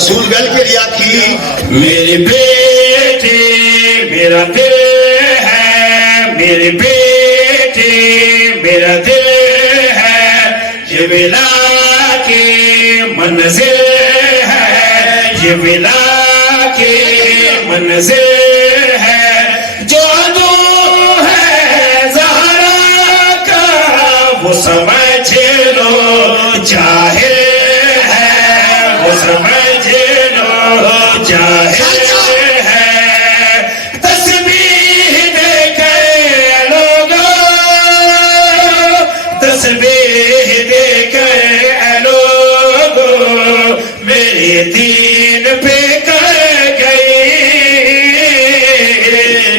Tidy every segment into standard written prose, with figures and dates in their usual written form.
رسول گل کے لیا کی میری بیٹی میرا دل ہے، میری بیٹی میرا دل ہے، یہ ولا کی منزل ہے، یہ ولا کی منزل ہے، جو عدو ہے زہرا کا وہ سمجھ لو جاہل ہے، وہ سمجھ لو جاہل ہے، تسبیح دے کے لوگوں، تسبیح دے کے لوگوں میرے دین پہ کر گئی،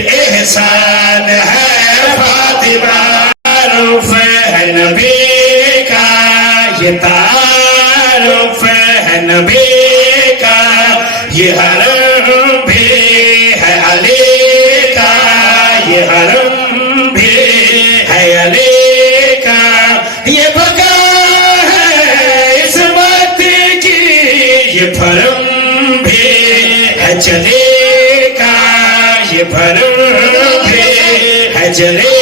احسان ہے فاطمہ تعارف ہے نبی کا، یہ تعارف ہے نبی کا، یہ حرم بھی ہے علی کا، یہ حرم بھی ہے علی کا، یہ بقا ہے عصمت کی، یہ بھرم بھی ہے چلے کا، یہ بھرم بھی ہے چلے